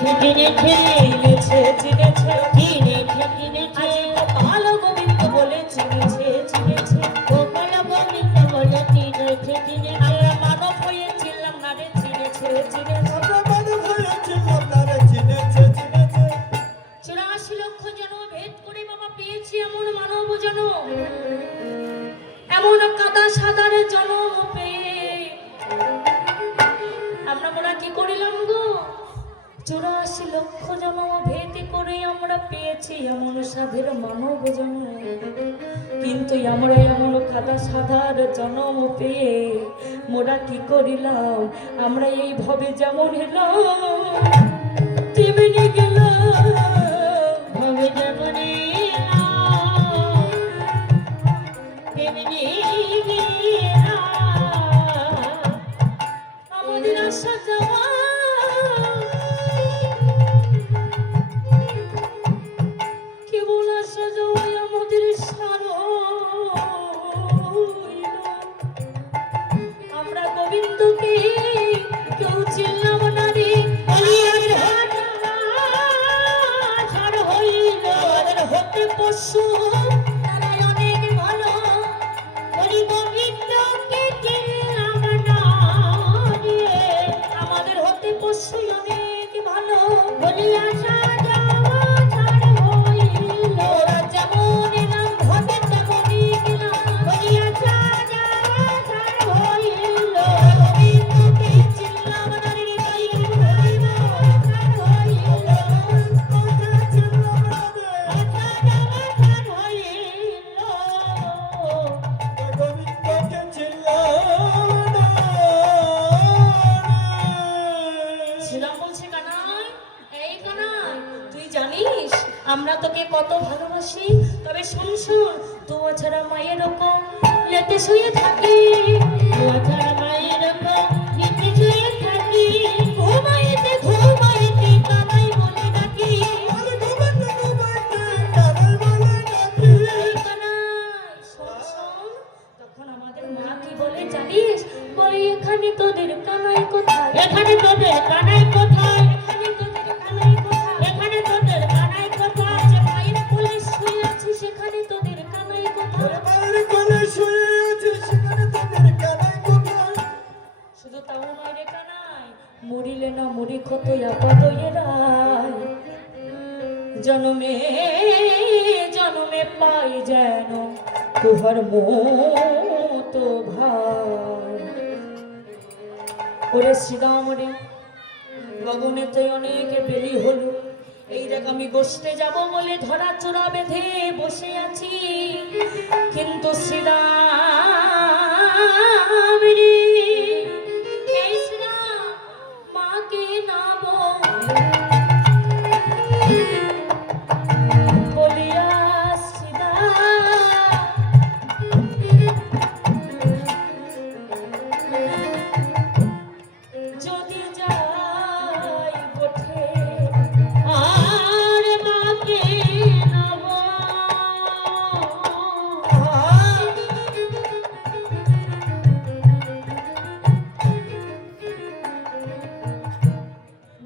চিনেছে চিনেছে চিনেছে চিনেছে গোপাল গোবিন্দ বলে চিনেছে চিনেছে গোপাল গোবিন্দ বলে চিনেছে চিনেছে আমরা মানব হয়েছিলাম না রে চিনেছে চিনেছে আমরা মানব হয়েছিলাম না রে চিনেছে চিনেছে 84 লক্ষ জন্ম ভেদ করে বাবা পেয়েছি এমন মানব জন্ম এমন কাদা সাদার জন্ম পেয়ে আমরা মোরা কি করিলাম গো 84 লক্ষ জন্ম ভেদ করে আমরা পেয়েছি এমন সাধের মানব জন্ম কিন্তু আমরা এমন কাদা সাদার জন্ম পেয়ে মোরা কি করিলাম আমরা এই ভাবে যেমন এলাম তেমনি গেলাম ভাবে যেমন এলাম তেমনি আমাদের আশা যাওয়া কেবল আশা যাওয়াই আমাদের সারা আমরা গোবিন্দকে কেউ চিনলাম না রে ঝড় হইল হতে পশু তারা অনেক ভালো বলি গোবিন্দকে চিনলাম না রে আমাদের হতে পশু অনেক ভালো বলি আশা যাওয়া ঝড় হইল যেমন এলাম হতে তেমনই গেলাম বলি আশা যাওয়া ঝড় হইল গোবিন্দকে চিনলাম না রে হইল ঝড় হইল কথা চিনলাম না রে আশা যাওয়া ঝড় হইল গোবিন্দকে চিনলাম না ছিলাম বলছে কানাই এই কানাই তুই জানিস আমরা তোকে কত ভালোবাসি তবে শুন শুন তোয়া ছাড়া মায়ের রকম লেতে শুয়ে থাকি তোয়া ছাড়া মায়ের রকম লেতে শুয়ে থাকি ঘুমাইতে ঘুমাইতে কানাই বলে ডাকি ঘুমাইতে ঘুমাইতে কানাই বলে ডাকি কানাই শোন শোন তখন আমাদের মা কি বলে জানিস বলে এখানে তোদের কানাই কোথায় এখানে তোদের কানাই কোথায় এখানে তোদের কানাই কোথায় এখানে তোদের কানাই কোথায় যে মায়ের কোলে শুয়ে আছিস সেখানে তোদের কানাই কোথায় মায়ের কোলে শুয়ে আছিস সেখানে তোদের কানাই কোথায় শুধু তাও নয় রে কানাই মরিলে না মরি কত আপাদ এরাই জন্মে জন্মে পাই যেন তোহার মতো ভাই ওরে শ্রীরাম রে গগনেতে অনেক বেলি হলো এই দেখ আমি গোষ্ঠে যাব বলে ধরা চোরা বেঁধে বসে আছি কিন্তু শ্রীরাম রে এই শ্রীরাম মাকে নাম বলিয়া শ্রীরাম যদি যাই ওঠে আর মাকে নাম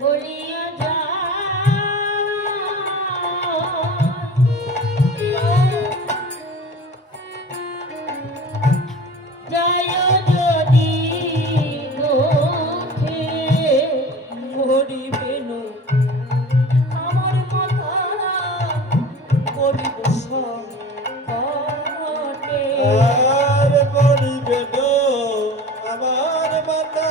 বলিয়া যায় যদি গোঠে মরিবে না আমার মাথা করিব সংকটে আর পড়িবে না আমার মাতা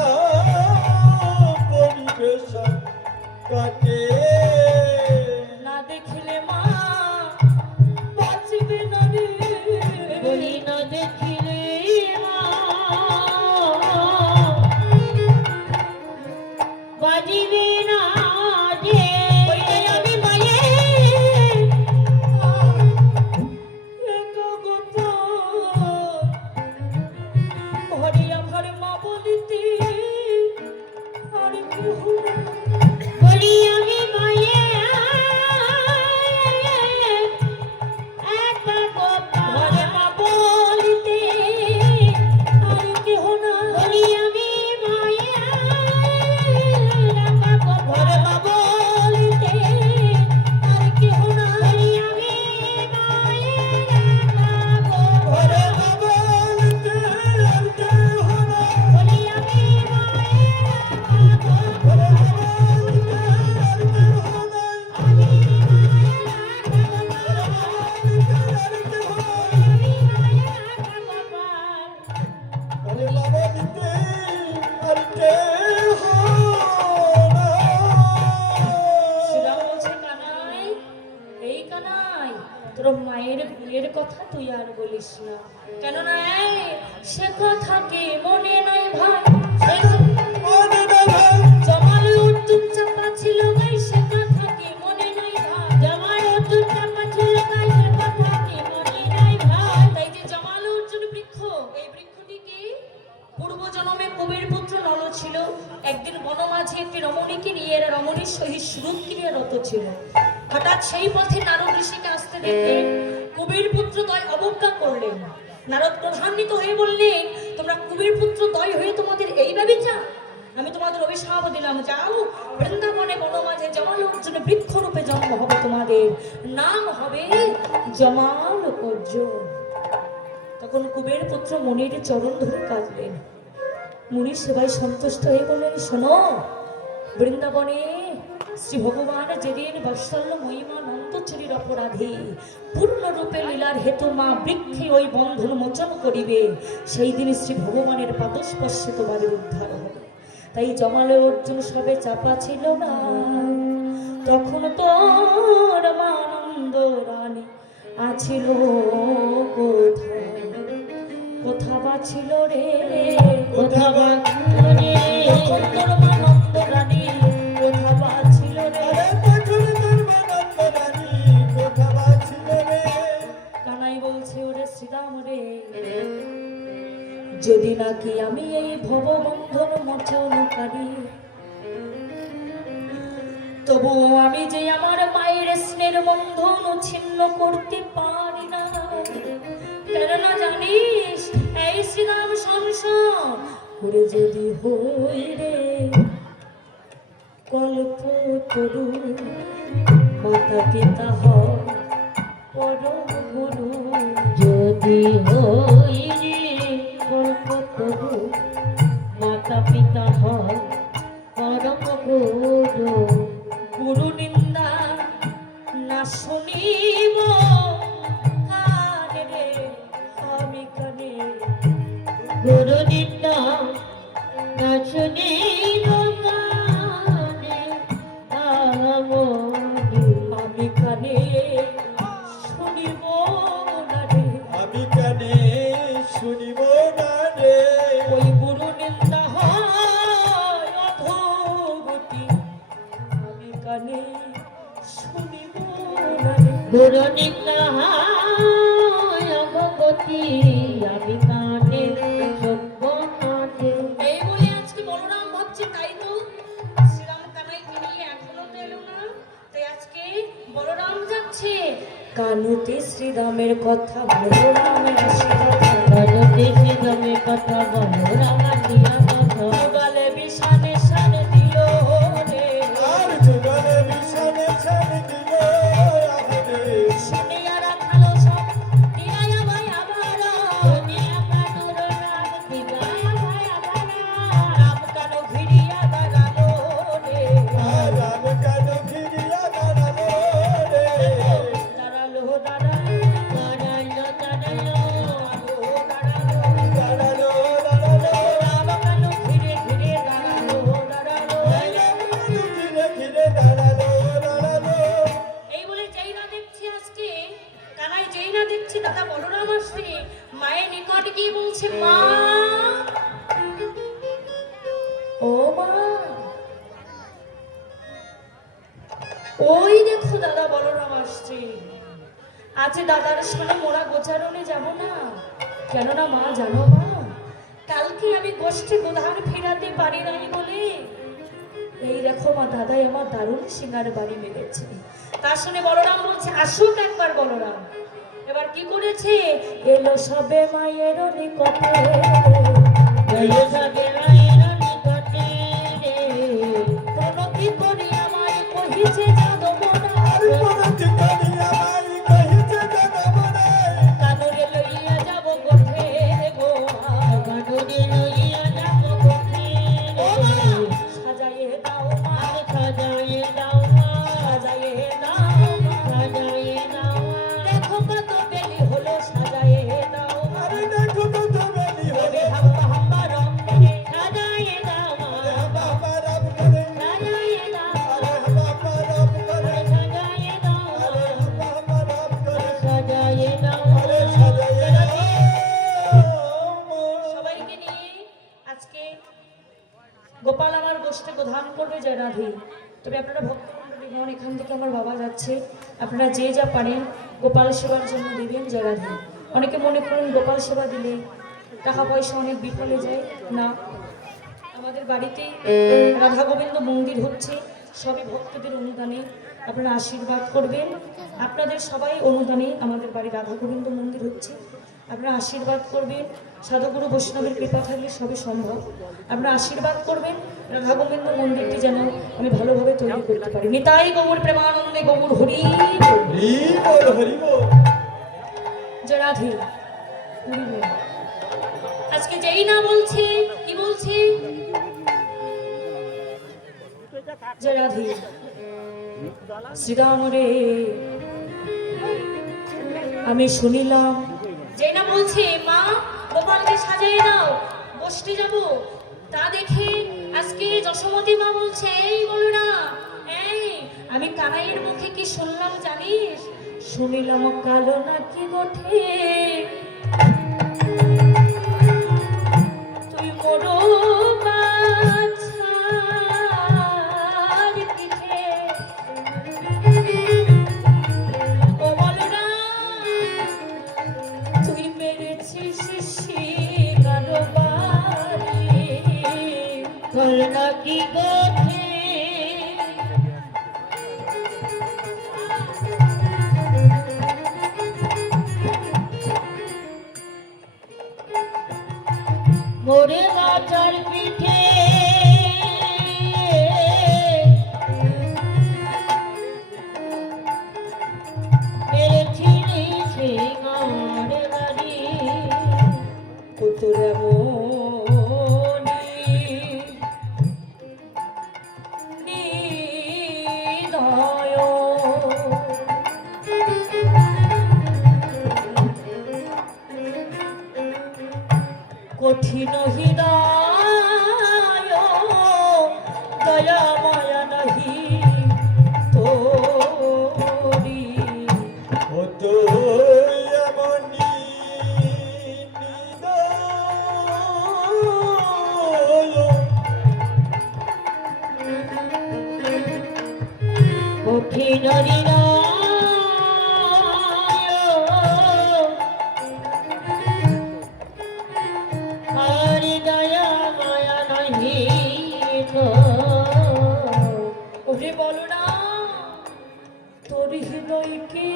পড়িবে সংকটে না দেখিলে মা বাঁচিবে না রে বলি না দেখিলে মা বাজিবে না রে আমি মায়ের কথা ঘরে আমার মা বলিতে আর কেহ বলি আমি মায়ের ভুলের কথা তুই আর বলিস না, কেননা এই সে কথা কি মনে নাই ভাই, মনে না ভাই জমাল অর্জুন চাপা ছিল গাই, সে কথা কি মনে নাই ভাই, জমাল অর্জুন চাপা ছিল গাই, সে কথা কি মনে নাই ভাই। তাই যে জমাল অর্জুন বৃক্ষ, এই বৃক্ষটিকে পূর্ব জন্মে কবির পুত্র নল ছিল, একদিন বনমাঝে একটি রমণীকে নিয়ে এরা রমণীর সহিত সুরূপ ক্রিয়ারত ছিল। হঠাৎ সেই পথে নারদ ঋষিকে আসতে দেখে কবির পুত্র দ্বয় অবজ্ঞা করলেন। নারদ প্রধান্বিত হয়ে বললেন, তোমরা কবির পুত্র দ্বয় হয়ে তোমাদের এই ব্যভিচার, আমি তোমাদের অভিশাপ দিলাম, যাও বৃন্দাবনে বনমাঝে জমাল অর্জুন বৃক্ষরূপে জন্ম হবে, তোমাদের নাম হবে জমাল অর্জুন। তখন কুবের পুত্র মুনির চরণ ধরে কাঁদলেন। মুনির সেবায় সন্তুষ্ট হয়ে বললেন, শোনো, বৃন্দাবনে শ্রী ভগবান যেদিন বাৎসল্য মহিমা নন্দচরীর অপরাধী পূর্ণরূপে লীলার হেতু মা বৃক্ষে ওই বন্ধন মোচন করিবে, সেই দিন শ্রী ভগবানের পাদস্পর্শে তোমাদের উদ্ধার হবে। তাই জমাল অর্জুন সবে চাপা ছিল না, তখন তোর মানন্দ রানী আছিল কোথায়, কোথা বা ছিল রে, কোথা বা ছিল রে, তখন তোর মানন্দ রানী কোথা বা ছিল রে, তখন তোর মানন্দ রানী কোথা বা ছিল রে। কানাই বলছে, ওরে শ্রীরাম রে, যদি নাকি আমি এই ভববন্ধন মোচনকারী, তবুও আমি যে আমার মায়ের স্নেহের বন্ধন ছিন্ন করতে পারি না, কেননা জানিস এই শ্রীরাম সংসার করে যদি হই রে কল্প তরু, মাতা পিতা হয় পরম গুরু, যদি হই রে কল্প তরু, মাতা পিতা হয় পরম গুরু, গুরু নিন্দা না শুনিব কানে রে, আমি কানে গুরু নিন্দা না শুনিব কানে, আমি কানে শুনিব না রে, আমি কানে শুনিব না রে। ওই গুরু নিন্দা হয় অধোগতি, আমি কানে শুনিব না রে, গুরু নিন্দা হয় অধোগতি, আমি কানে শুনব না রে। এই বলে আজকে বলরাম ভাবছে, তাই তো শ্রীরাম কানাই তিনি এখনো তো এলো না, তাই আজকে বলরাম যাচ্ছে কানুতে শ্রীরামের কথা, বলরামের আশীর্বাদ, কানুতে শ্রীরামের কথা, বলরাম আসিয়া কথা, গালে বিষানে শানে দিল রে, আর যুগলে বিষানে ছেড়ে দিল আহারে। শুনিয়া রাখালো সব দিয়ায়া ভাই আবার, শুনিয়া কানুর রাগ দিয়ায়া ভাই আবার, রাম কানু ঘিরিয়া দাঁড়ালো রে, আর রাম কেন ফিরিয়া দাঁড়ালো রে। দাঁড়ালো দাঁড়ালো দাঁড়ালো দাঁড়ালো দাঁড়ালো, দাঁড়ালো দাঁড়ালো রাম কানু ঘিরে ঘিরে দাঁড়ালো দাঁড়ালো। ঘিরে ঘিরে দাঁড়ালো দাঁড়ালো। এই বলে যেই না দেখছি আজকে কানাই, যেই না দেখছি দাদা বলরাম আসছে, মায়ের নিকট গিয়ে বলছে, মা ও মা, ওই দেখো দাদা বলরাম আসছে, আজ দাদার সঙ্গে মোরা গোচারণে যাব না, কেননা মা জানো মা, কালকে আমি গোষ্ঠী গোধান ফেরাতে পারি নাই বলে এই দেখো মা, দাদাই আমার দারুণ সিঙ্গার বাড়ি মেরেছে। তার সঙ্গে বলরাম বলছে, আসুক একবার বলরাম। এবার কি করেছে, এলো সবে মায়ের নিকটে, এলো সবে মায়ের নিকটে রে, প্রণতি করি আমায় কহিছে যাদব না, আর প্রণতি করি আমায় কহিছে যাদব না, কানুরে লইয়া যাব গোঠে গো, কানুরে লইয়া যাব গোঠে রে, সাজায়ে দাও মা, সাজায়ে দাও মা, সাজায়ে দাও মা, সাজায়ে দাও মা, দেখো কত বেলি হলো, সাজায়ে দাও মা, আরে দেখো কত বেলি রবি হবে। হাম্বা হাম্বা রং করে, সাজায়ে দাও মা, আরে বাবা রাম করে, সাজায়ে দাও মা, আরে বাবা রাম করে। রাধে। তবে আপনারা ভক্তমণ্ডলীগণ, এখান থেকে আমার বাবা যাচ্ছে, আপনারা যে যা পারেন গোপাল সেবার জন্য দিবেন। জয় রাধে। অনেকে মনে করেন গোপাল সেবা দিলে টাকা পয়সা অনেক বিফলে যায়, না, আমাদের বাড়িতে রাধা গোবিন্দ মন্দির হচ্ছে, সবই ভক্তদের অনুদানে। আপনারা আশীর্বাদ করবেন, আপনাদের সবাই অনুদানে আমাদের বাড়ি রাধা গোবিন্দ মন্দির হচ্ছে। আপনারা আশীর্বাদ করবেন, সাধুগুরু বৈষ্ণবের কৃপা থাকলে সবই সম্ভব। আপনারা আশীর্বাদ করবেন রাধা গোবিন্দ মন্দিরটি যেন আমি ভালোভাবে তৈরি করতে পারি। নিতাই গৌর প্রেমানন্দে গৌর হরি বল। হরি বল, হরি বল। জয় রাধে, হরি বল। আজকে যেই না বলছে, কি বলছে? জয় রাধে। শ্রীরাম রে আমি শুনিলাম, যেই না বলছে মা গোপালকে সাজিয়ে দাও, বসতে যাব, তা দেখে আজকে যশোমতী মা বলছে, এই বলো না, এই আমি কানাইয়ের মুখে কি শুনলাম জানিস? শুনিলাম কালো নাকি গোঠে তুই বড় বাছার পিঠে। ও বলো না, তুই মেরেছিস কালো বাড়ি কালো নাকি গোঠে। মোরে বাজার পিঠে মেরেছিলি সে আমার বাড়ি পুতুরে নিদয় কঠিন হৃদয় দয়া মায়া নাহি তোরি। ও তো এমনি কঠিন হৃদয় আর দয়া মায়া নাহি ওরে বলো না তোর হৃদয় কি